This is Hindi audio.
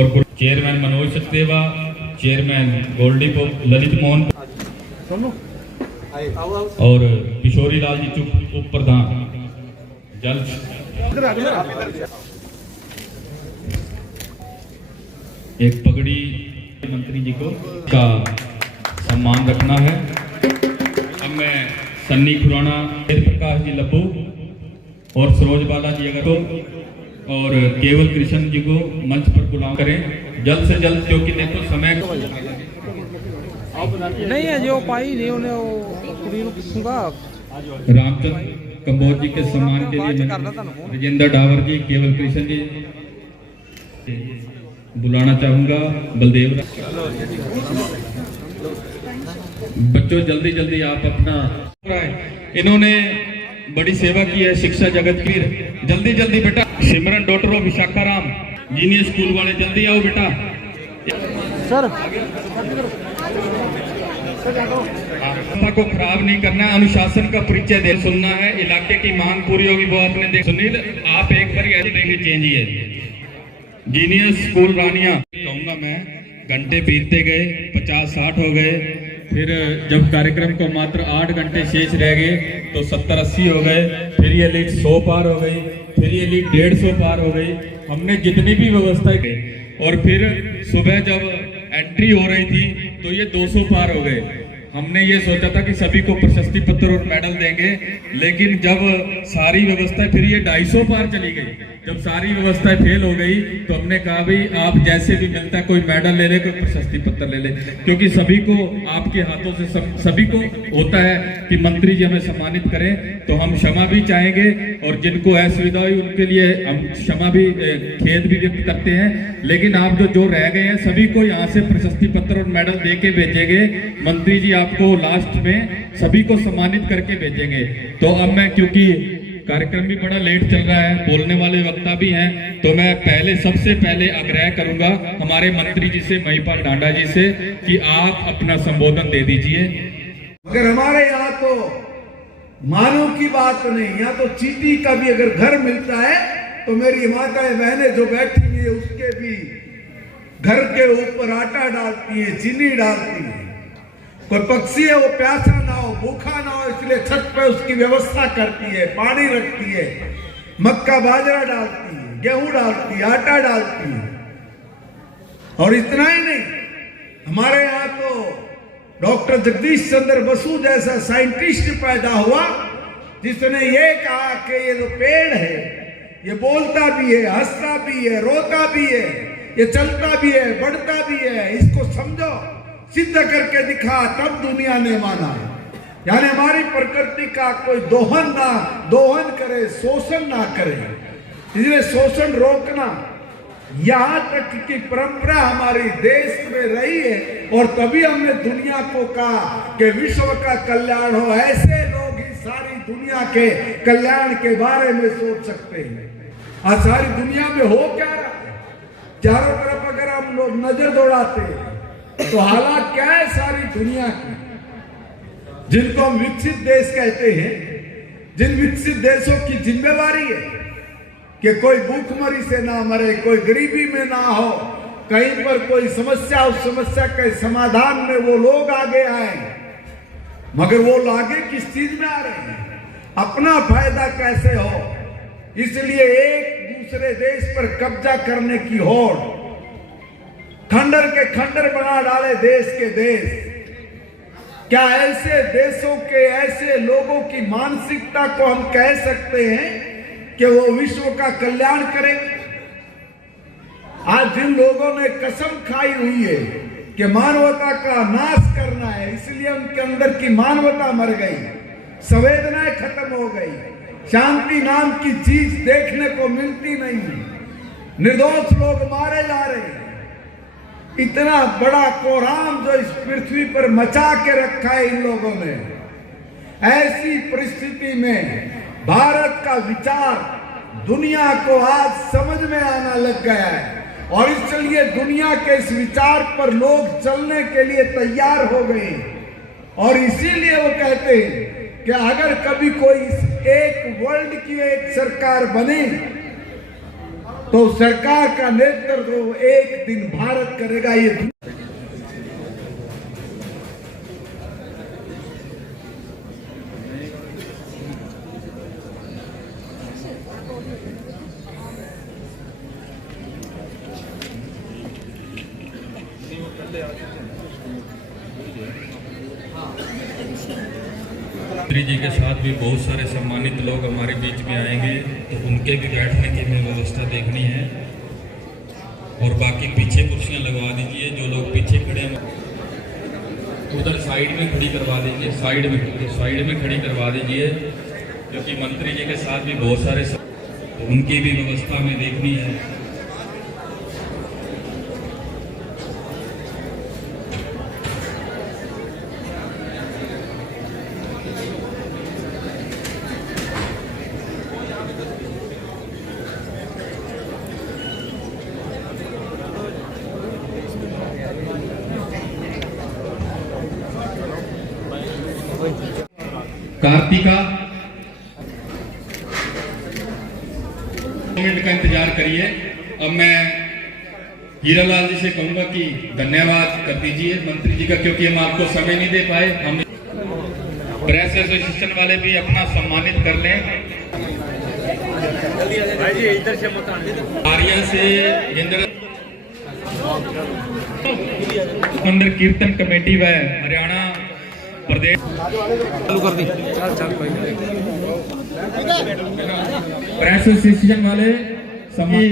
और चेयरमैन मनोज सचदेवा, चेयरमैन गोल्डी ललित मोहन और किशोरी लाल जी चुप उप प्रधान जल। एक पगड़ी मंत्री जी को का सम्मान रखना है। अब मैं सन्नी खुराना, प्रकाश जी लब्बू और सरोज बाला जी अगर को और केवल कृष्ण जी को मंच पर बुलाओ करें जल्द से जल्द, क्योंकि देखो समय नहीं है जो पाई नहीं उन्हें रामचंद्र कंबोज जी के सम्मान के लिए राजेंद्र डावर जी, केवल कृष्ण जी बुलाना चाहूंगा। बलदेव बच्चों जल्दी जल्दी आप अपना, इन्होंने बड़ी सेवा की है शिक्षा जगत की। जल्दी जल्दी बेटा सिमरन डॉटर ऑफ विशाखाराम जीनियर स्कूल वाले जल्दी आओ बेटा। सर को खराब नहीं करना है, अनुशासन का परिचय दे सुनना है, इलाके की मांग पूरी होगी वो आपने देख। सुनील आप एक बार ऐसे चेंज ही है। जीनियर स्कूल रानिया कहूंगा मैं, घंटे बीतते गए, 50-60 हो गए, फिर जब कार्यक्रम को मात्र 8 घंटे शेष रह गए तो 70-80 हो गए, फिर ये लीड 100 पार हो गई, फिर ये लीड 150 पार हो गई। हमने जितनी भी व्यवस्था की और फिर सुबह जब एंट्री हो रही थी तो ये 200 पार हो गए। हमने ये सोचा था कि सभी को प्रशस्ति पत्र और मेडल देंगे, लेकिन जब सारी व्यवस्था फिर ये 250 पार चली गई। जब सारी व्यवस्थाएं फेल हो गई तो हमने कहा भाई आप जैसे भी मिलता है कोई मेडल ले ले, कोई प्रशस्ति पत्र ले ले, क्योंकि सभी को आपके हाथों से सभी को होता है कि मंत्री जी हमें सम्मानित करें, तो हम क्षमा भी चाहेंगे और जिनको असुविधा हुई उनके लिए हम क्षमा भी खेद भी व्यक्त करते हैं। लेकिन आप जो रह गए हैं सभी को यहाँ से प्रशस्ति पत्र और मेडल दे के भेजेंगे। मंत्री जी आपको लास्ट में सभी को सम्मानित करके भेजेंगे। तो अब मैं, क्योंकि कार्यक्रम भी बड़ा लेट चल रहा है, बोलने वाले वक्ता भी हैं, तो मैं सबसे पहले आग्रह करूंगा हमारे मंत्री जी से, महिपाल ढांडा जी से, कि आप अपना संबोधन दे दीजिए। अगर हमारे यहाँ तो मानो की बात नहीं, यहाँ तो चीटी का भी अगर घर मिलता है तो मेरी माताएं बहनें जो बैठी हुई है उसके भी घर के ऊपर आटा डालती है, चीनी डालती है। कोई पक्षी है वो प्यासा ना हो, भूखा ना हो, इसलिए छत पे उसकी व्यवस्था करती है, पानी रखती है, मक्का बाजरा डालती है, गेहूं डालती है, आटा डालती है। और इतना ही नहीं, हमारे यहाँ तो डॉक्टर जगदीश चंद्र बसु जैसा साइंटिस्ट पैदा हुआ जिसने ये कहा कि ये जो पेड़ है ये बोलता भी है, हंसता भी है, रोता भी है, ये चलता भी है, बढ़ता भी है, इसको समझो, सिद्ध करके दिखा, तब दुनिया ने माना। यानी हमारी प्रकृति का कोई दोहन करे, शोषण ना करे, इसलिए शोषण रोकना, यहाँ तक की परंपरा हमारी देश में रही है। और तभी हमने दुनिया को कहा कि विश्व का कल्याण हो, ऐसे लोग ही सारी दुनिया के कल्याण के बारे में सोच सकते हैं। आज सारी दुनिया में हो क्या रहा है, चारों तरफ अगर हम लोग नजर दौड़ाते हैं तो हालात क्या है सारी दुनिया की, जिनको हम विकसित देश कहते हैं, जिन विकसित देशों की जिम्मेवारी है कि कोई भूखमरी से ना मरे, कोई गरीबी में ना हो, कहीं पर कोई समस्या, उस समस्या के समाधान में वो लोग आगे आए। मगर वो आगे किस चीज में आ रहे हैं, अपना फायदा कैसे हो, इसलिए एक दूसरे देश पर कब्जा करने की होड़, खंडर के खंडर बना डाले देश के देश। क्या ऐसे देशों के, ऐसे लोगों की मानसिकता को हम कह सकते हैं कि वो विश्व का कल्याण करें? आज जिन लोगों ने कसम खाई हुई है कि मानवता का नाश करना है, इसलिए उनके अंदर की मानवता मर गई, संवेदनाएं खत्म हो गई, शांति नाम की चीज देखने को मिलती नहीं, निर्दोष लोग मारे जा रहे हैं। इतना बड़ा कोहराम जो इस पृथ्वी पर मचा के रखा है इन लोगों ने, ऐसी परिस्थिति में भारत का विचार दुनिया को आज समझ में आना लग गया है और इसलिए दुनिया के इस विचार पर लोग चलने के लिए तैयार हो गए। और इसीलिए वो कहते हैं कि अगर कभी कोई एक वर्ल्ड की एक सरकार बने तो सरकार का नेतृत्व एक दिन भारत करेगा। ये मंत्री जी के साथ भी बहुत सारे सम्मानित लोग हमारे बीच में आएंगे, तो उनके भी बैठने की हमें व्यवस्था देखनी है। और बाकी पीछे कुर्सियां लगवा दीजिए, जो लोग पीछे खड़े हैं उधर साइड में खड़ी करवा दीजिए, साइड में खड़ी करवा दीजिए, क्योंकि मंत्री जी के साथ भी बहुत सारे तो उनकी भी व्यवस्था हमें देखनी है। कार्तिका, 2 मिनट का इंतजार करिए। अब मैं हीरालाल जी से कहूंगा कि धन्यवाद कर दीजिए मंत्री जी का, क्योंकि हम आपको समय नहीं दे पाए। हम प्रेस एसोसिएशन वाले भी अपना सम्मानित कर लें। इधर से आर्या से अंदर कीर्तन कमेटी व हरियाणा प्रदेश चालू कर दी। चल कोई प्रेस एसोसिएशन वाले सभी